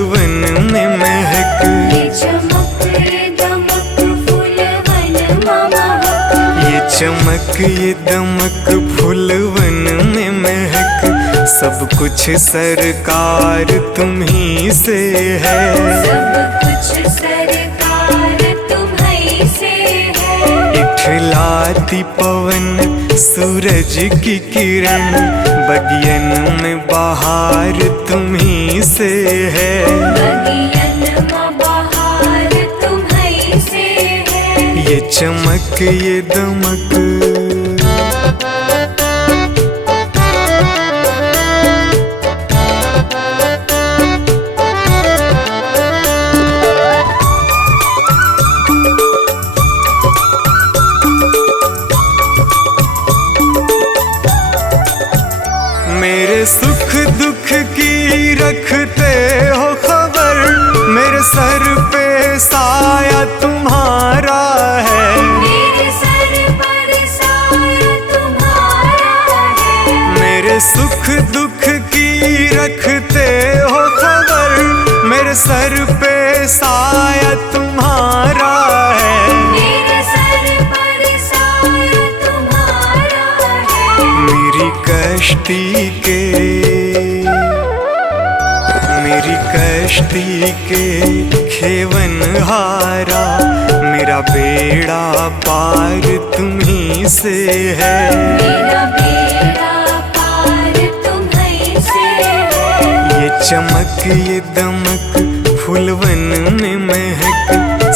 फूलवन में महक। ये चमक ये दमक फूलवन महक। ये चमक ये दमक फूलवन में महक, सब कुछ सरकार तुम्ही से है। सब कुछ सरकार तुम्हीं से है। इठलाती पवन सूरज की किरण, बगियन में बहार तुम्ही से है। बगियन में बहार तुम्हीं से है। ये चमक ये दमक मेरे सुख दुख की रखते हो खबर, मेरे सर पे साया तुम्हारा है। मेरे सर पर साया तुम्हारा है। मेरे सुख दुख की रखते हो खबर, मेरे सर पे साया तुम्हारा है। मेरे सर पर साया तुम्हारा है। मेरी कश्ती के खेवन हारा, मेरा बेड़ा पार तुम्ही से है। मेरा बेड़ा पार तुम्हीं से है। ये चमक ये दमक फूलवन में महक,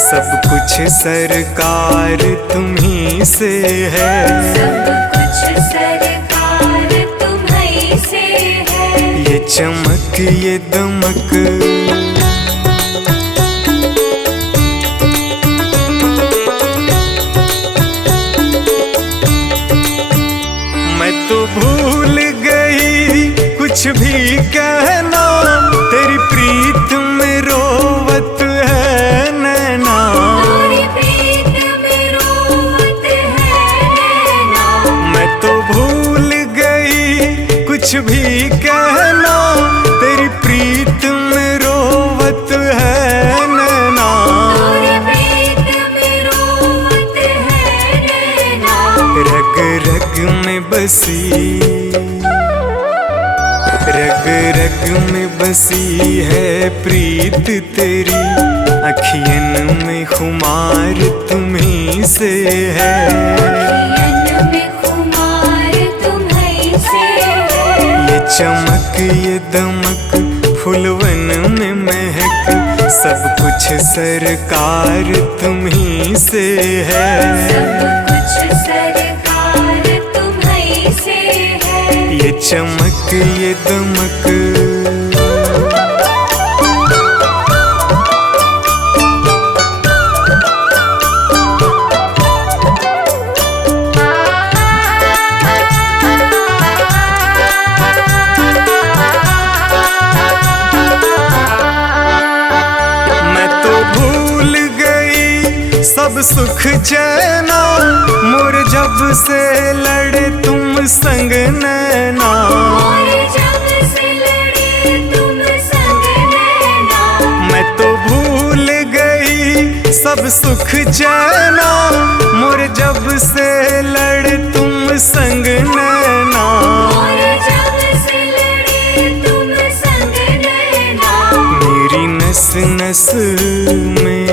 सब कुछ सरकार तुम्ही से है। सब कुछ सरकार तुम्हीं से है। ये चमक ये दमक मैं तो भूल गई कुछ भी कहना, तेरी प्रीत में रोवत है नैना। तेरी प्रीत में रोवत है नैना। मैं तो भूल गई कुछ भी कहना, तेरी प्रीत में रोवत है नैना। तेरी प्रीत में रोवत है नैना। रग रग में बसी, रग रग में बसी है प्रीत तेरी, अखियन में खुमार तुम्ही से है। अखियन में खुमार तुम्हीं से है। ये चमक ये दमक फूलवन में महक, सब कुछ सरकार तुम्ही से है। सब कुछ सरकार तुम्हीं से है। ये चमक ये दमक मैं तो भूल गई सब सुख चैना, मोर जब से लड़े तुम संग नैना। और जब से लड़े तुम संग नैना। मैं तो भूल गई सब सुख चैना, मोर जब से लड़े तुम संग नैना। और जब से लड़े तुम संग नैना। मेरी नस नस में,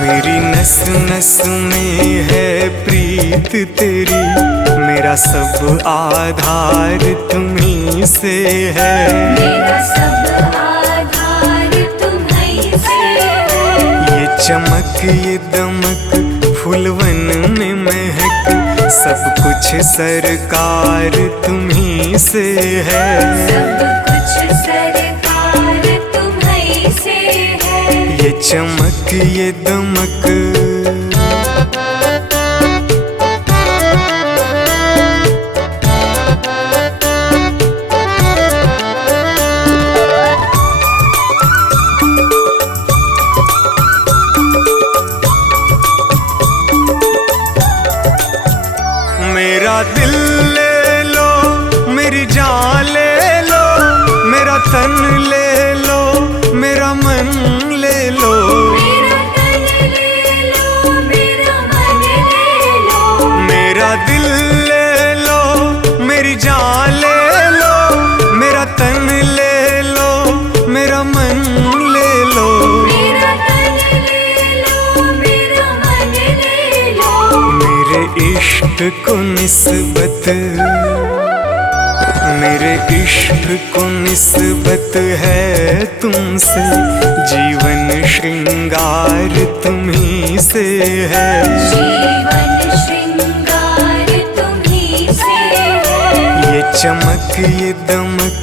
मेरी नस नस में है प्रीत तेरी, मेरा सब आधार तुम्ही से है। मेरा सब आधार तुम्हीं से है। ये चमक ये दमक फूलवन में महक, सब कुछ सरकार तुम्ही से है। सब कुछ सरकार तुम्हीं से है। ये चमक ये दमक मेरा दिल ले लो, मेरी जान ले लो, मेरा तन ले इश्क को निस्बत, मेरे इश्क को निस्बत है तुमसे, जीवन श्रृंगार तुम्ही से है। जीवन श्रृंगार तुम्ही से है। ये चमक ये दमक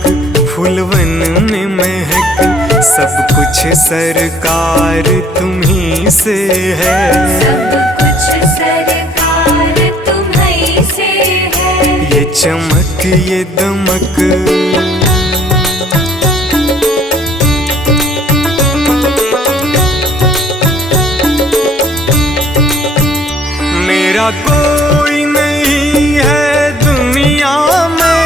फूलवन में महक, सब कुछ सरकार तुम्ही से है। सब कुछ सरकार तुम्ही से है। ये चमक ये दमक मेरा कोई नहीं है दुनिया में,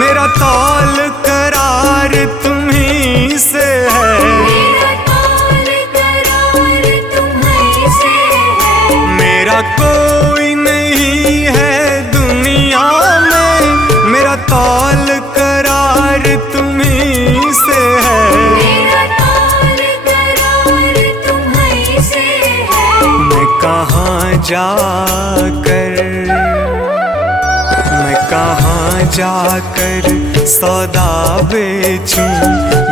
मेरा तौल करार तुम्ही से है। मेरा तौल करार तुम्ही से है। मेरा कोई नहीं है दुनिया में, मेरा तौल करार तुम्ही से है। मेरा तौल करार तुम्ही से है। मैं कहाँ जाकर सौदा बेचूं,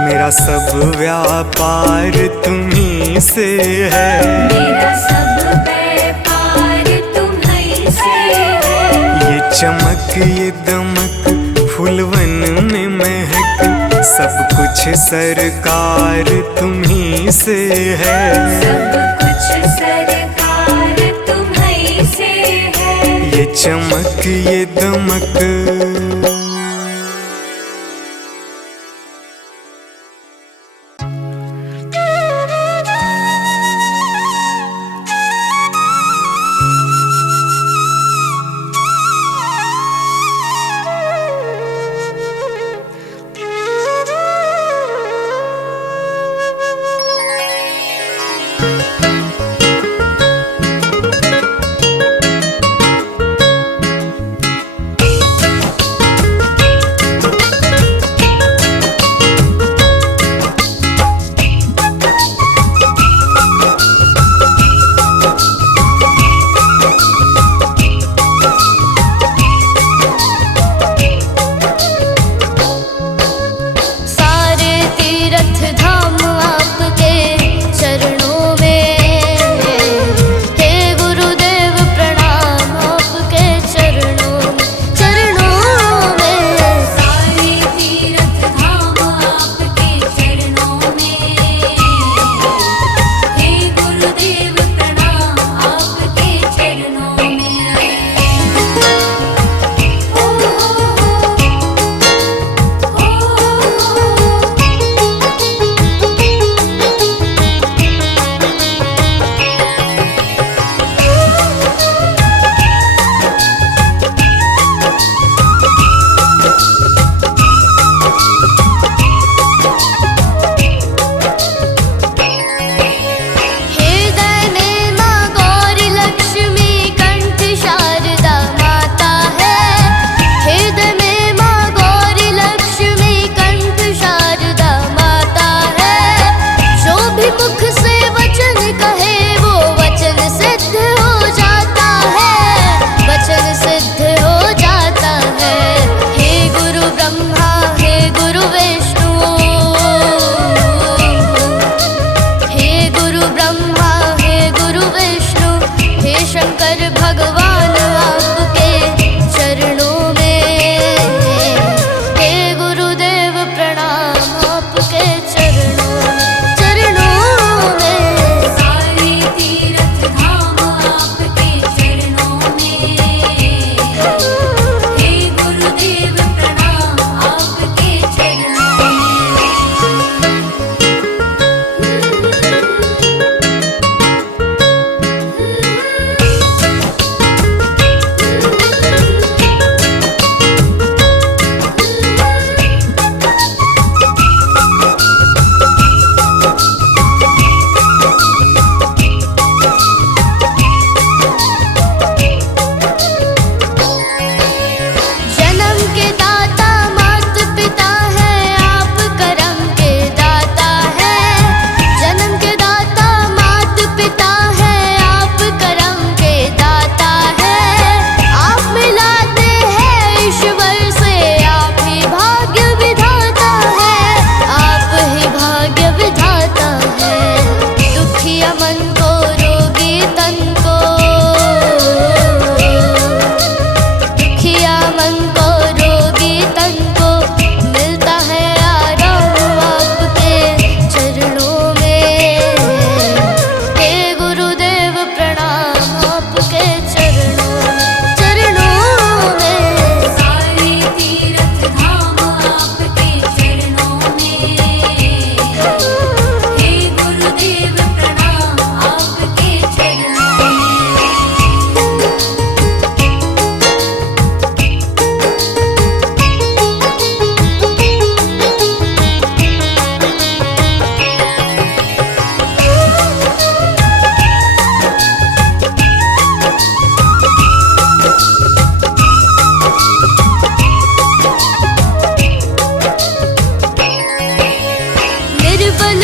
मेरा सब व्यापार तुम्ही से है। मेरा सब व्यापार तुम्ही से है। ये चमक ये दमक फूलवन में महक, सब कुछ सरकार तुम्ही से है। सब कुछ सरकार तुम्ही से है। ये चमक ये दमक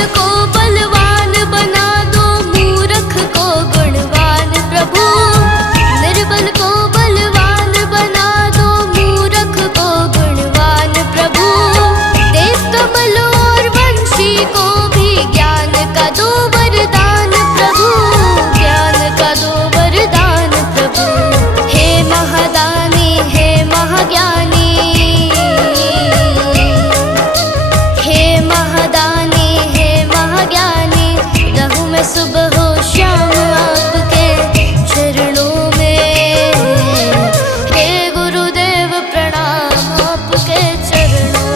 को बलवान बना दो, मूर्ख को गुणवान प्रभु। निर्बल को बलवान बना दो, मूर्ख को गुणवान प्रभु। देव कमल और वंशी को भी ज्ञान का दो वरदान प्रभु, ज्ञान का दो वरदान प्रभु। हे महादानी, हे महाज्ञानी, हे महादानी, हे महाज्ञानी। रहूं मैं सुबह हो शाम आपके चरणों में। हे गुरुदेव प्रणाम आपके चरणों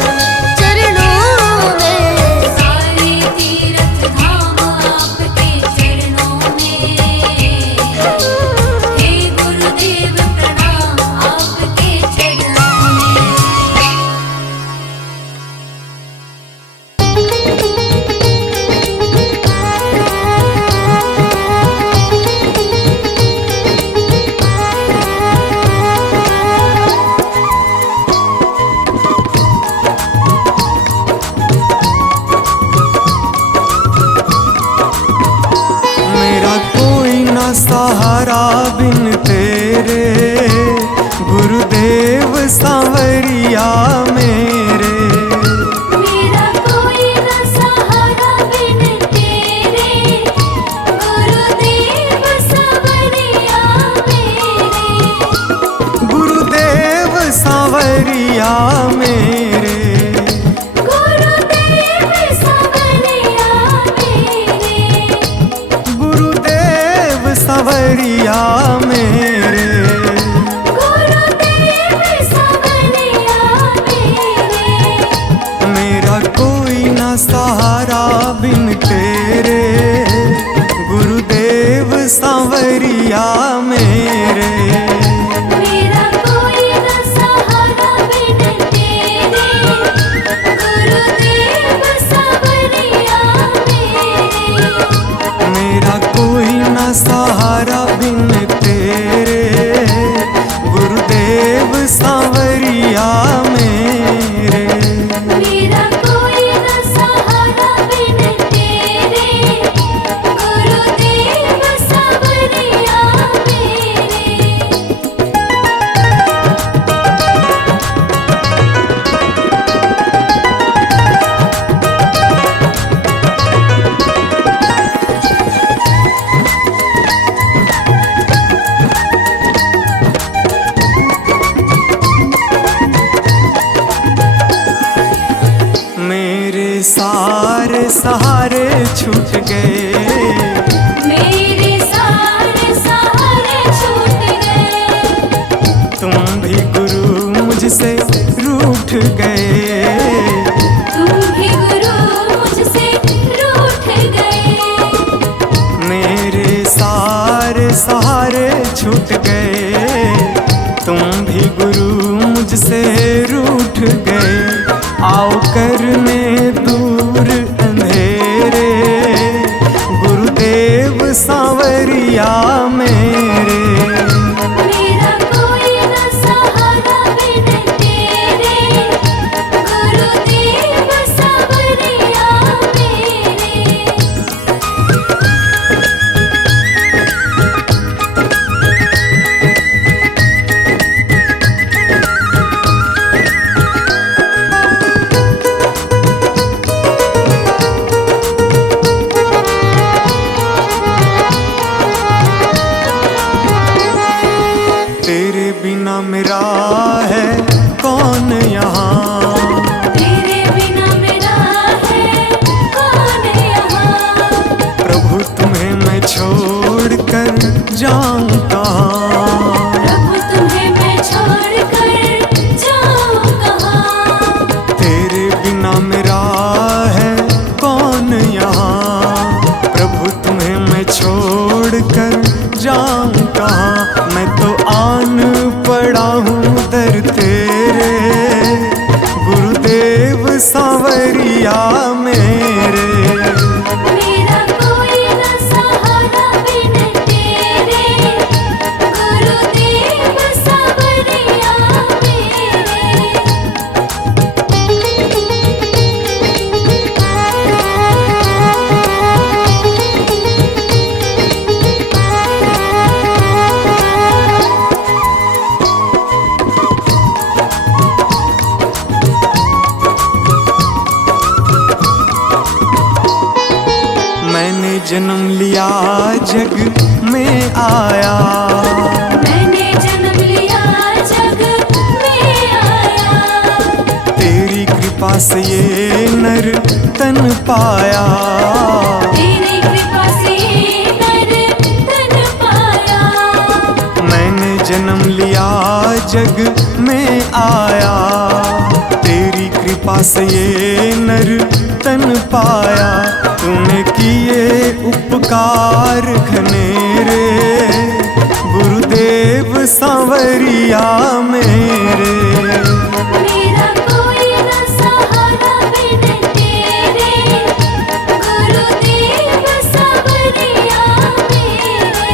में। सारे तीर्थ धाम आपके चरणों में। हे गुरुदेव प्रणाम आपके चरणों में। मेरा कोई ना सहारा बिन तेरे, गुरुदेव सांवरिया मेरे। मेरा कोई न सहारा बिन तेरे, गुरुदेव सांवरिया मेरे। गुरुदेव सांवरिया मेरे। गुरुदेव सांवरिया मेरे। गुरुदेव सांवरिया मेरे। गुरुदेव सांवरिया मेरे। मेरा कोई ना सहारा बिन तेरे, गुरुदेव सांवरिया मेरे। मेरा कोई न सहारा बिन तेरे, गुरुदेव सांवरिया मेरे। मेरा कोई ना सहारा बिन तेरे, गुरुदेव सांवरिया मेरे। मेरा कोई न सहारा बिन तेरे, गुरुदेव सांवरिया मेरे। मेरे सारे सहारे छूट गए, मेरे सारे सहारे छूट गए। तुम भी गुरु मुझसे रूठ गए। तुम भी गुरु मुझसे रूठ गए। मेरे सारे सहारे छूट गए, तुम भी गुरु मुझसे रूठ गए। आओ करने दूर अंधेरे, गुरुदेव सांवरिया मेरे। मेरा कोई न सहारा बिन तेरे, गुरुदेव सांवरिया मेरे। जन्म लिया जग में आया, मैंने जन्म लिया जग में आया। तेरी कृपा से ये नर तन पाया, तेरी कृपा से नर तन पाया। मैंने जन्म लिया जग में आया, तेरी कृपा से ये नर तन पाया। तूने किए उपकार घनेरे, गुरुदेव सांवरिया मेरे। मेरा कोई न सहारा बिन तेरे, गुरुदेव सांवरिया मेरे।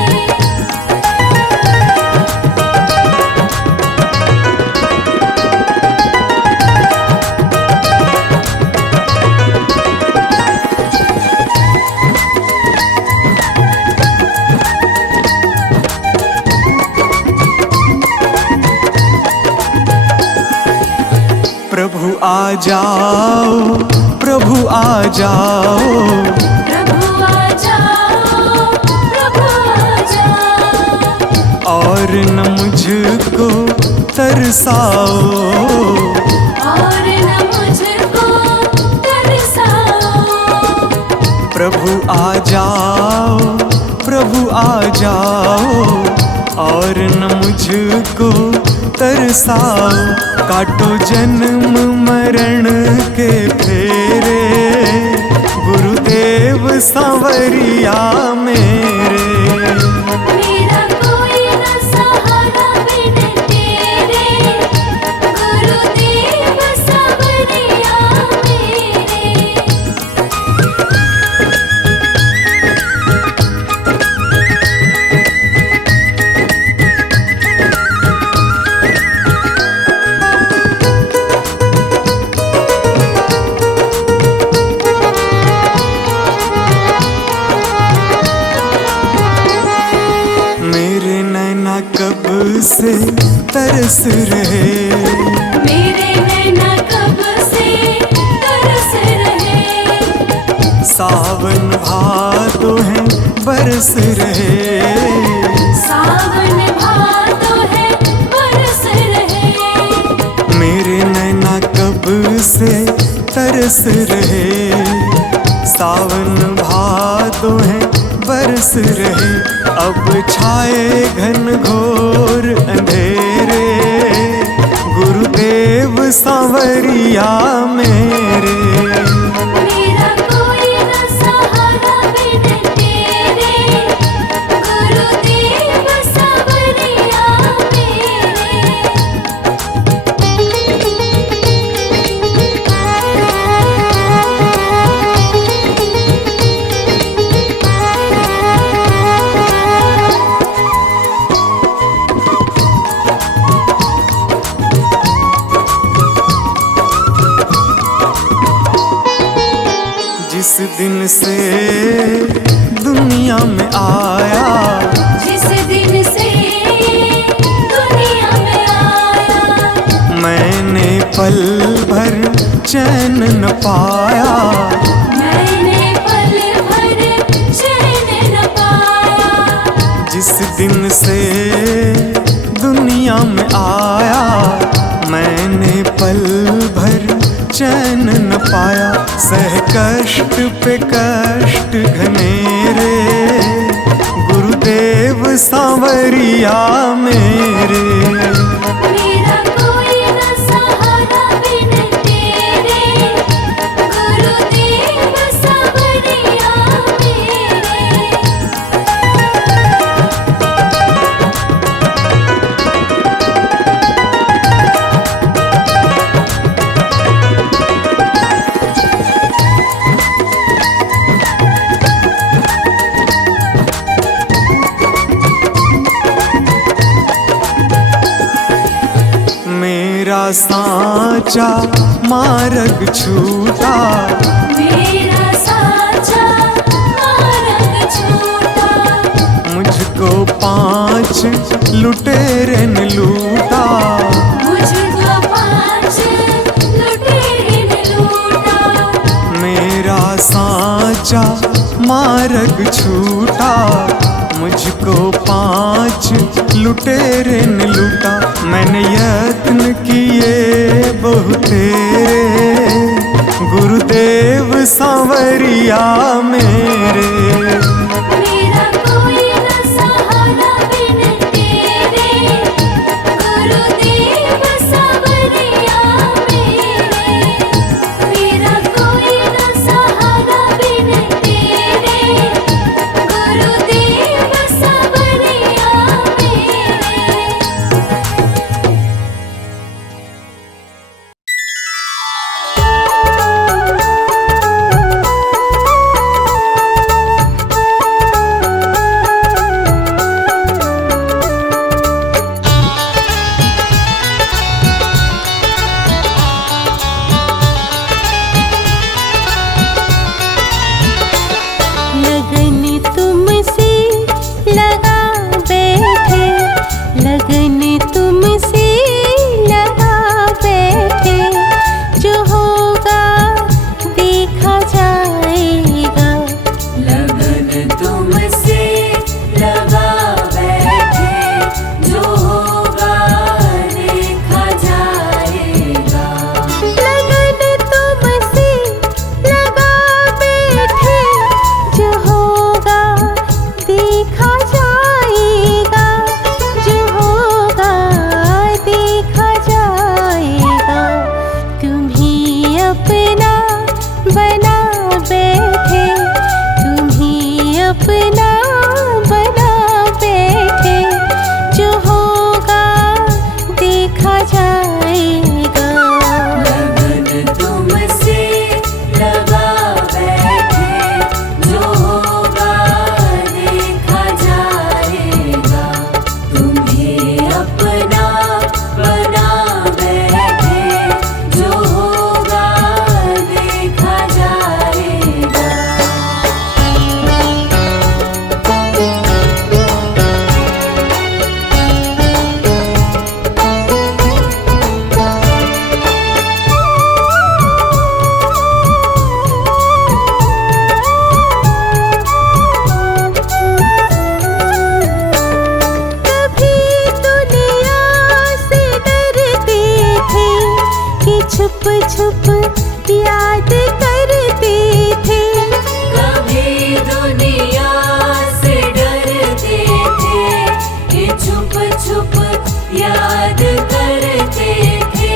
प्रभु आ जाओ, प्रभु आ जाओ, प्रभु आ जाओ, प्रभु आ जाओ। और न मुझको तरसाओ, और न मुझको तरसाओ। प्रभु आ जाओ, प्रभु आ जाओ, और न मुझको तरसाओ। काटो जन्म मरण के फेरे, गुरुदेव सांवरिया मेरे। मेरा कोई न सहारा बिन तेरे, गुरुदेव सांवरिया मेरे। मेरे नैना कब से तरस रहे, मेरे नैना कब से तरस रहे। सावन भादो है बरस रहे, सावन भादो है बरस रहे। मेरे नैना कब से तरस रहे। सावन भादो है बरस रहे। अब छाए घन घोर अंधेरे, गुरुदेव सांवरिया मेरे। मेरा कोई न सहारा बिन तेरे, गुरुदेव सांवरिया जिस दिन से दुनिया में आया, जिस दिन से दुनिया में आया। मैंने पल भर चैन न पाया, मैंने पल भर चैन न पाया। जिस दिन से दुनिया में आया। मैंने पल भर चैन न पाया। सह कष्ट पे कष्ट घनेरे, गुरुदेव सांवरिया मेरे। मेरा कोई न सहारा बिन तेरे, गुरुदेव सांवरिया मेरे। मेरा साचा मार्ग छूटा, मेरा साचा मार्ग छूटा। मुझको 5 लुटेरे ने लूटा। मुझको 5 लुटेरे ने लूटा। मेरा साचा मार्ग छूटा, मुझको 5 लुटेरे ने लूटा। मैंने यत्न किए बहुतेरे, गुरुदेव सांवरिया मेरे। मेरा कोई न सहारा बिन तेरे, गुरुदेव सांवरिया मेरे। मेरा कोई न सहारा बिन तेरे, गुरुदेव सांवरिया मेरे। लगन तुमसे लगा बैठे, लगन तुमसे लगा बैठे, जो होगा देखा जाएगा। लगन तुमसे लगा बैठे, जो होगा देखा जाएगा। लगन तुमसे लगा बैठे, जो होगा देखा जाएगा, जो होगा देखा जाएगा। तुम्ही अपना बना बैठे, तुम्ही अपना बना बैठे, जो होगा देखा जाएगा। लगन तुमसे लगा बैठे, जो होगा देखा जाएगा। तुम्हें अपना बना बैठे, जो होगा देखा जाएगा। कभी दुनिया से डरते थे कि छुप छुप याद करते थे। कभी दुनिया से डरते थे कि छुप छुप याद करते थे।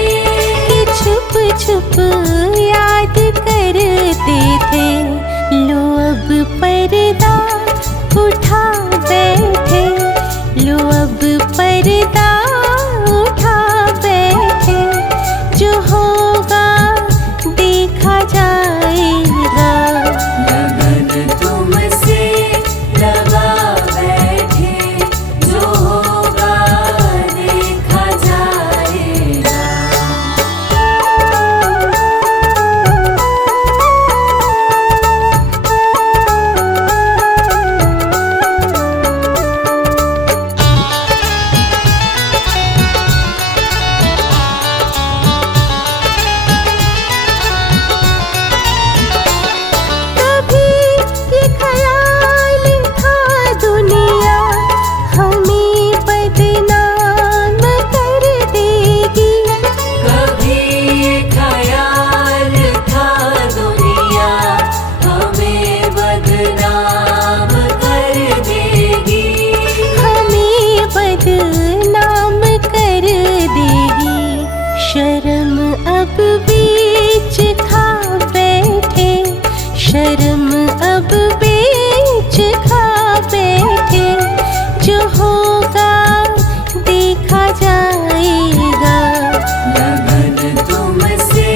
कि छुप छुप याद करते थे। लो अब पर्दा उठा बैठे, लो अब पर्दा उठा बैठे, जो होगा देखा जाएगा। लगन तुमसे लगा बैठे, जो होगा देखा जाएगा। कभी ये ख्याल था दुनिया हमें बदनाम कर देगी। कभी ये ख्याल था दुनिया हमें बदनाम कर देगी। हमें बदनाम कर देगी। शर्म अब बीच खा बैठे, शर्म अब बीच खा बैठे, जो होगा देखा जाएगा। लगन तुमसे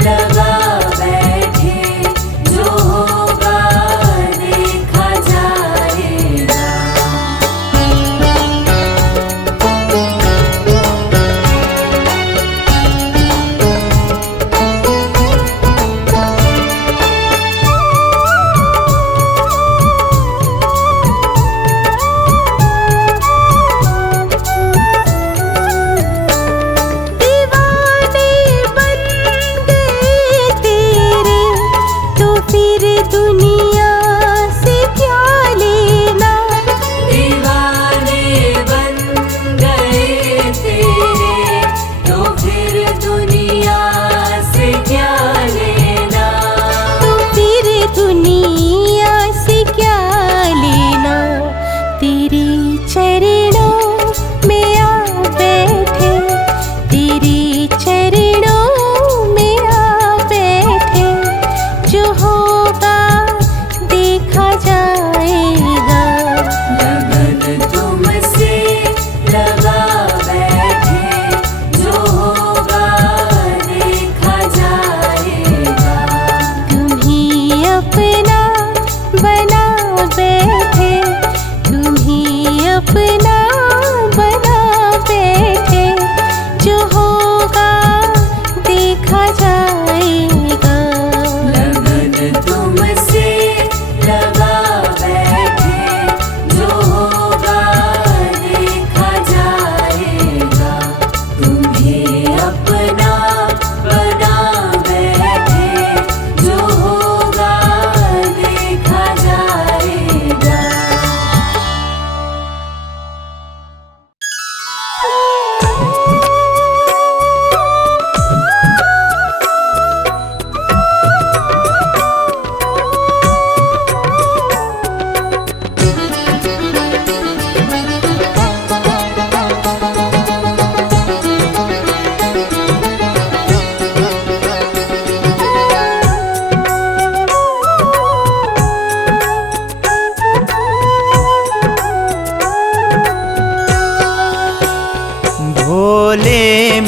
लगा बैठे, जो होगा देखा जाएगा।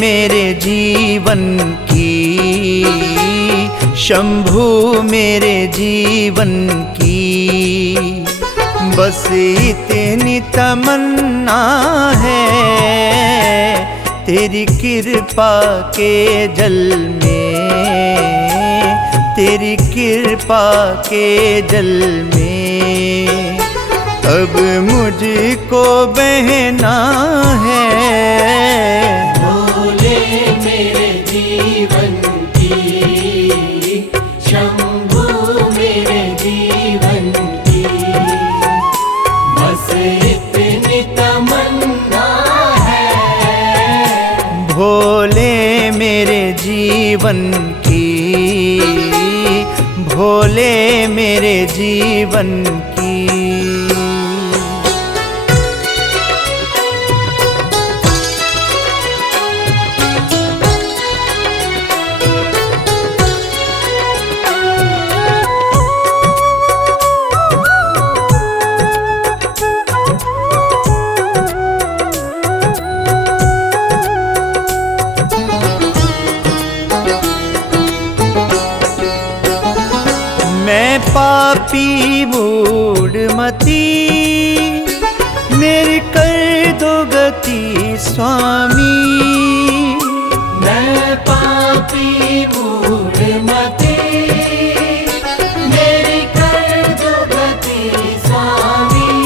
मेरे जीवन की, शंभू मेरे जीवन की। बस इतनी तमन्ना है तेरी कृपा के जल में, तेरी कृपा के जल में अब मुझको बहना है। भोले मेरे जीवन की, शंभू मेरे जीवन की। बस इतनी तमन्ना है। भोले मेरे जीवन की, भोले मेरे जीवन की। मैं पापी मूढ़मती, मेरी कर दो गति स्वामी। मैं पापी मूढ़मती, मेरी कर दो गति स्वामी।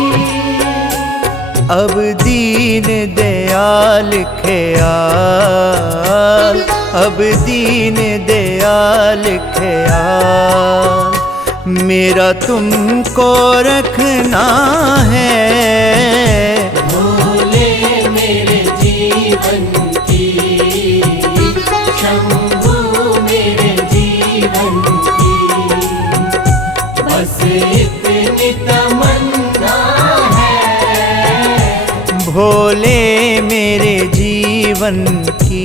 अब दीन दयाल ख्याल, अब दीन दयाल ख्याल मेरा तुमको रखना है। भोले मेरे जीवन की, शंभू मेरे जीवन की। बस इतनी तमन्ना है। भोले मेरे जीवन की।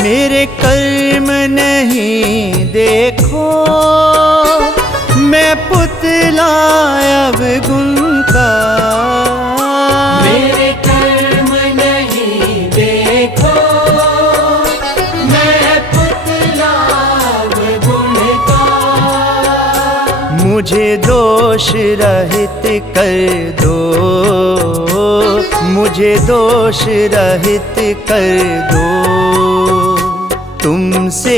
मेरे कर्म नहीं देखो, मैं पुतला अब गुण का। मेरे कर्म नहीं देखो, मैं पुतला गुण का। मुझे दोष रहित कर दो, मुझे दोष रहित कर दो। तुमसे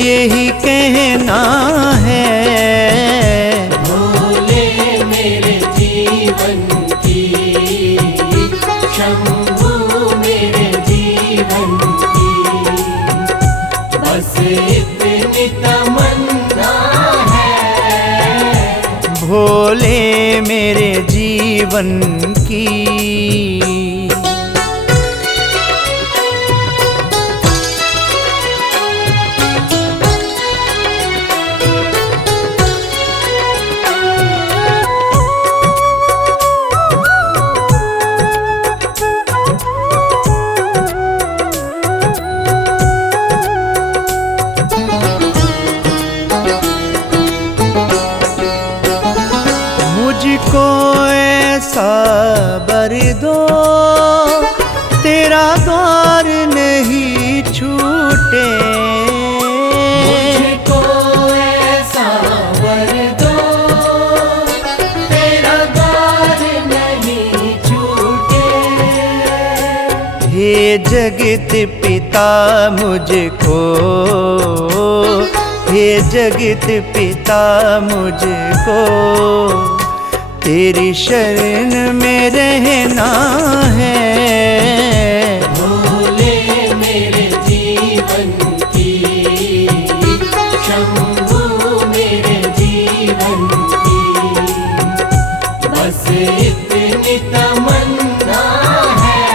यही कहना है। भोले मेरे जीवन की, शंभू मेरे जीवन की। बस इतनी तमन्ना है। भोले मेरे जीवन की। मुझको ऐसा बर दो, तेरा द्वार नहीं छूटे। मुझको ऐसा वर दो, तेरा द्वार नहीं छूटे। हे जगत पिता मुझको, हे जगत पिता मुझको तेरी शरण में रहना है। भोले मेरे जीवन की, शंभू मेरे जीवन की। बस इतनी तमन्ना है।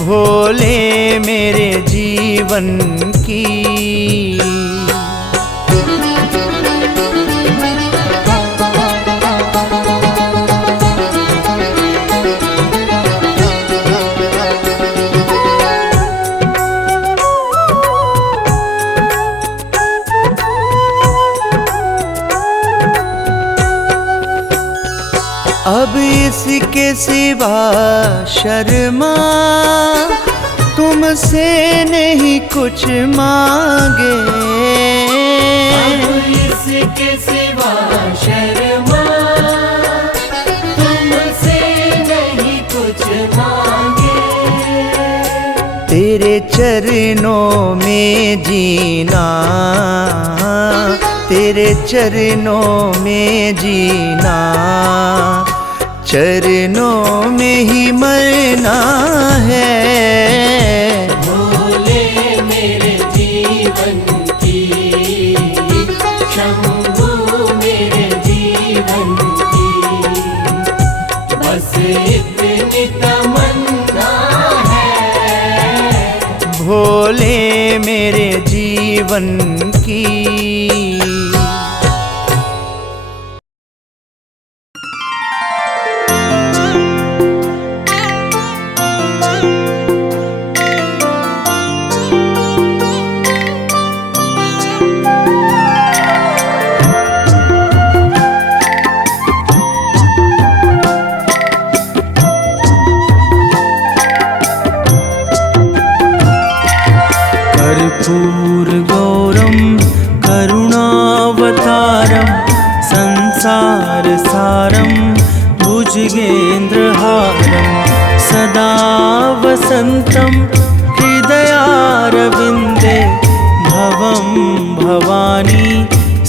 भोले मेरे जीवन की। इसके सिवा शर्मा तुमसे नहीं कुछ मांगे। अब इसके सिवा शर्मा तुमसे नहीं कुछ मांगे। तेरे चरणों में जीना, तेरे चरणों में जीना, चरणों में ही मरना है। भोले मेरे जीवन की, शंभू मेरे जीवन की, बस इतनी तमन्ना है। भोले मेरे जीवन की। कर्पूरगौरं करुणावतारं संसारसारं भुजगेन्द्रहारं सदा वसन्तं हृदयारविन्दे भवं भवानी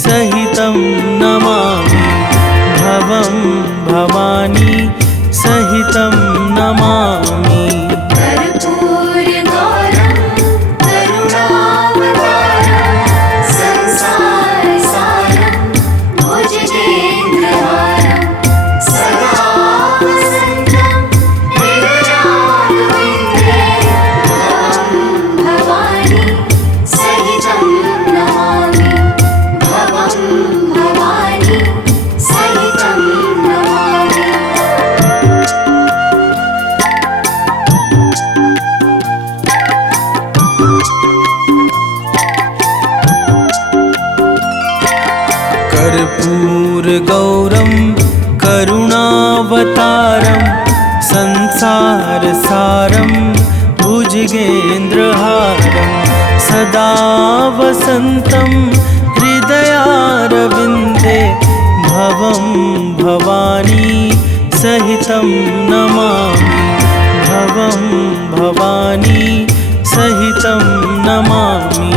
सहितं नमामि। भवं भवानी सहितं नमामि। कर्पूरगौरं करुणावतारं संसारसारं भुजगेन्द्रहारं सदा वसन्तं हृदयारविन्दे भवं भवानी सहितं नमामि। भवं भवानी सहितं नमामि।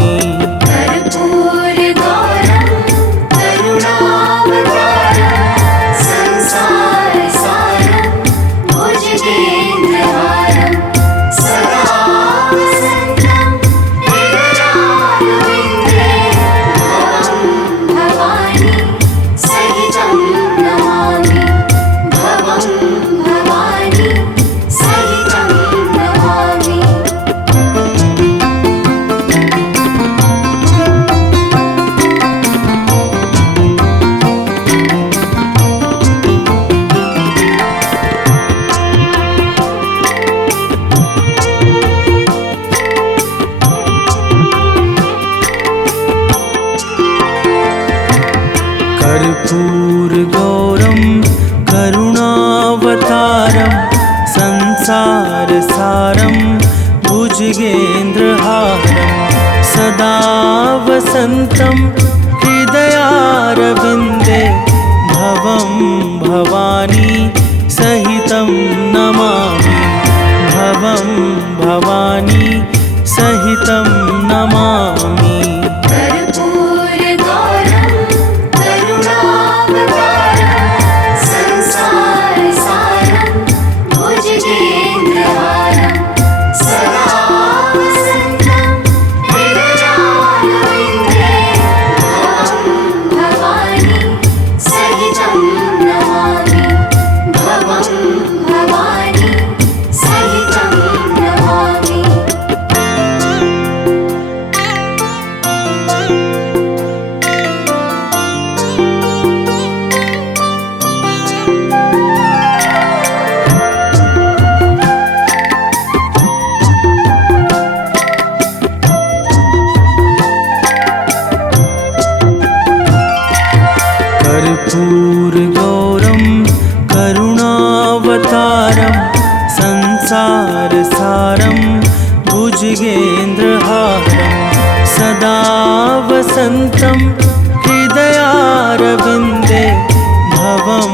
कर्पूरगौरं करुणावतारं संसारसारं भुजगेन्द्रहारं सदा वसन्तं हृदयारविन्दे भवं भवानी सहितं नमामि। भवं भवानी सहितं नमामि। भवानी भुजगेन्द्रहारं सदा वसन्तं हृदयारविन्दे भवं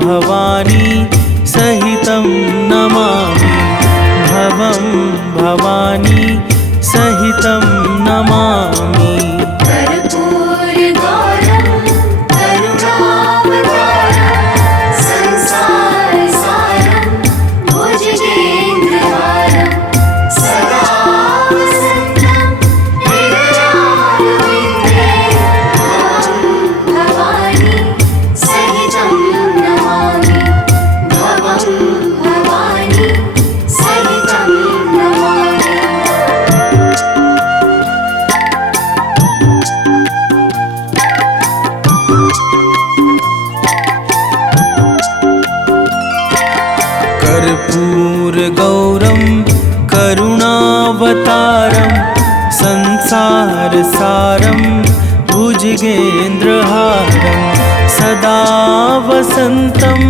भवानी सहितं नमामि भवं भवानी सहितं नमामि कर्पूरगौरं करुणावतारं संसारसारं भुजगेन्द्रहारं सदा वसन्तं हृदयारविन्दे भवं भवानी सहितं नमामि भवं भवानी सहितं नमामि। कर्पूरगौरं करुणावतारं संसारसारं भुजगेन्द्रहारं सदा वसन्तं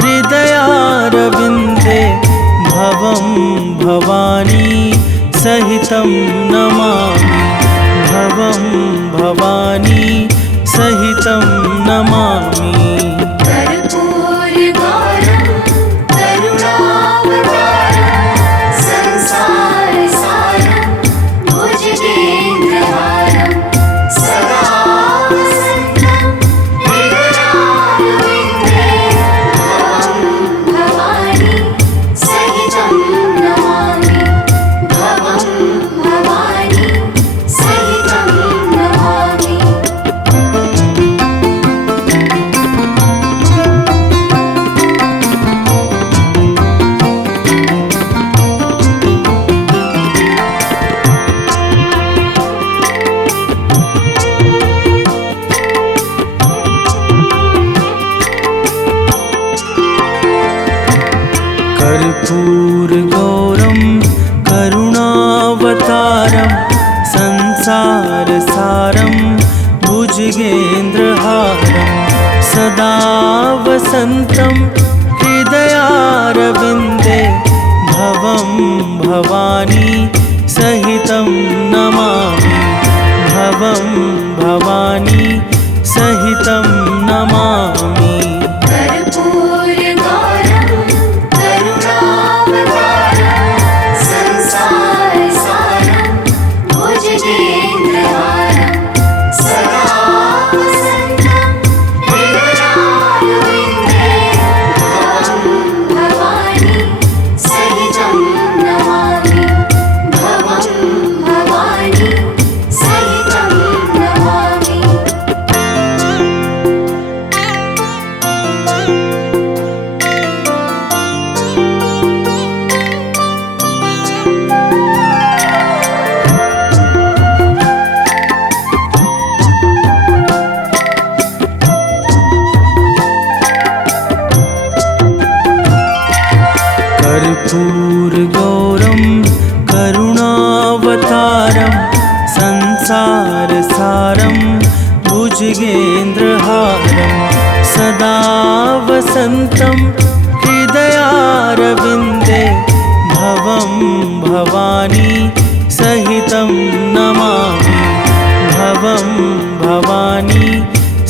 हृदयारविन्दे भवं भवानी सहितं नमामि भवं भवानी सहितं नमामि कर्पूरगौरं करुणावतारं संसारसारं भुजगेन्द्रहारं सदा वसन्तं हृदयारविन्दे भवं भवानी सहितं नमामि भवं भवानी सहितं नमामि। कर्पूरगौरं करुणावतारं संसारसारं भुजगेन्द्रहारं सदा वसन्तं हृदयारविन्दे भवं भवानी सहितं नमामि भवं भवानी सहितं नमामि कर्पूरगौरं करुणावतारं संसारसारं भुजगेन्द्रहारं सदा वसन्तं हृदयारविन्दे भवं भवानी सहितं नमामि भवं भवानी सहितं नमामि। कर्पूरगौरं करुणावतारं संसारसारं भुजगेन्द्रहारं सदा वसन्तं हृदयारविन्दे भवं भवानी सहितं नमामि भवं भवानी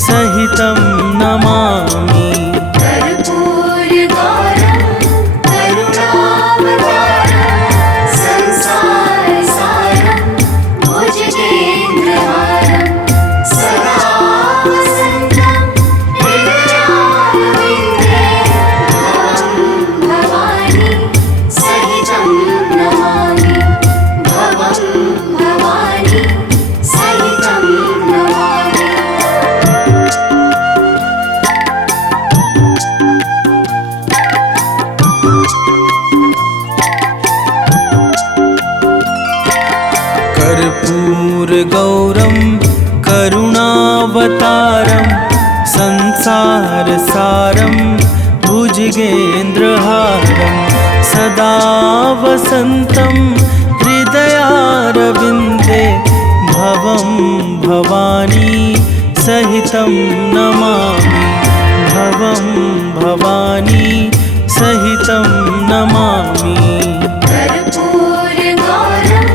सहितं नमामि कर्पूरगौरं करुणावतारं संसारसारं भुजगेन्द्रहारं सदा वसन्तं हृदयारविन्दे भवं भवानी सहितं नमामि भवं भवानी सहितं नमामि। कर्पूरगौरं करुणावतारं संसारसारं भुजगेन्द्रहारं सदा वसन्तं हृदयारविन्दे भवं भवानी सहितं नमामि भवं भवानी सहितं नमामि। कर्पूरगौरं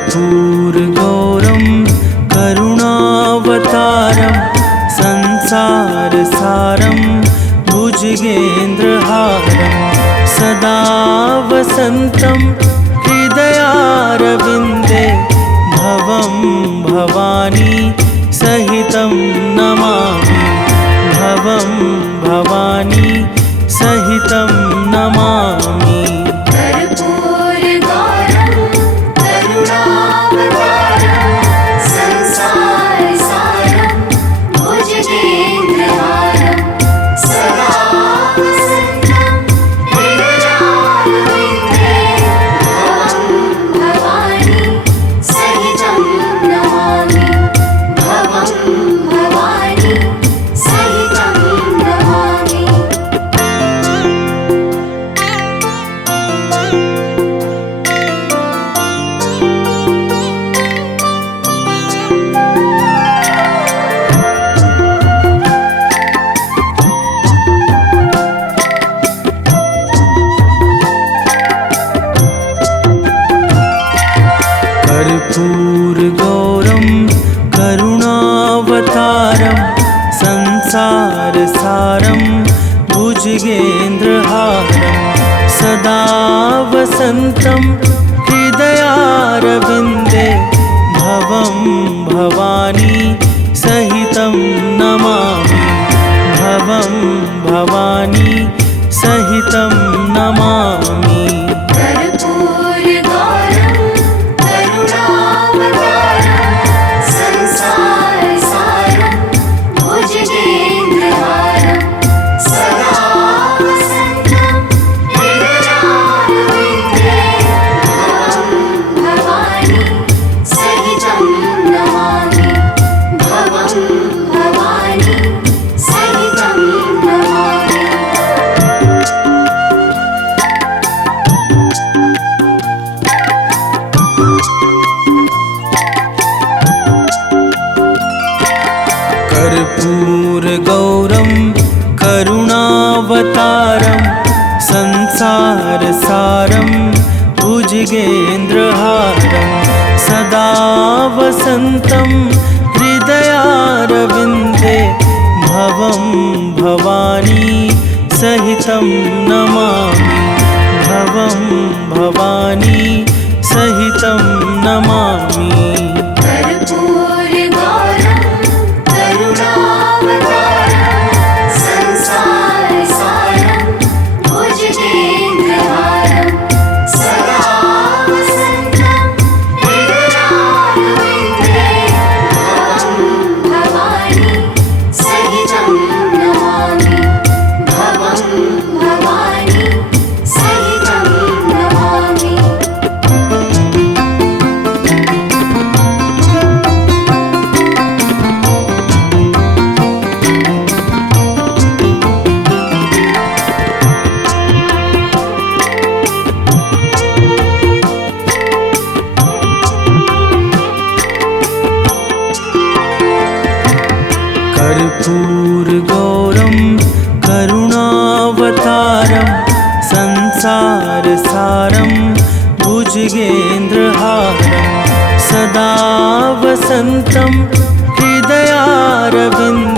कर्पूरगौरं करुणावतारं संसारसारं भुजगेन्द्रहारं सदा वसन्तं हृदयारविन्दे भवं भवानी सहितं नमामि भवं भवानी सहितं नमामि कर्पूरगौरं करुणावतारं संसारसारं भुजगेन्द्रहारं सदा वसन्तं हृदयारविन्दे भवं भवानी सहितं नमामि भवं भवानी सहितं नमामि। कर्पूरगौरं करुणावतारं संसारसारं भुजगेन्द्रहारं सदा वसन्तं हृदयारविन्दे भवं भवानी सहितं नमामि भवं भवानी सहितं नमामि कर्पूरगौरं करुणावतारं संसारसारं भुजगेन्द्रहारं सदा वसन्तं हृदयारविन्दे भवं भवानी सहितं नमामि भवं भवानी सहितं नमामि। कर्पूरगौरं करुणावतारं संसारसारं भुजगेन्द्रहारं सदा वसन्तं हृदयारविन्दे भवं भवानी सहितं नमामि भवं भवानी सहितं नमामि कर्पूरगौरं करुणावतारं संसारसारं भुजगेन्द्रहारं सदा वसन्तं हृदयारविन्दे भवं भवानी सहितं नमामि भवं भवानी सहितं नमामि। कर्पूरगौरं करुणावतारं संसारसारं भुजगेन्द्रहारं सदा वसन्तं हृदयारविन्दे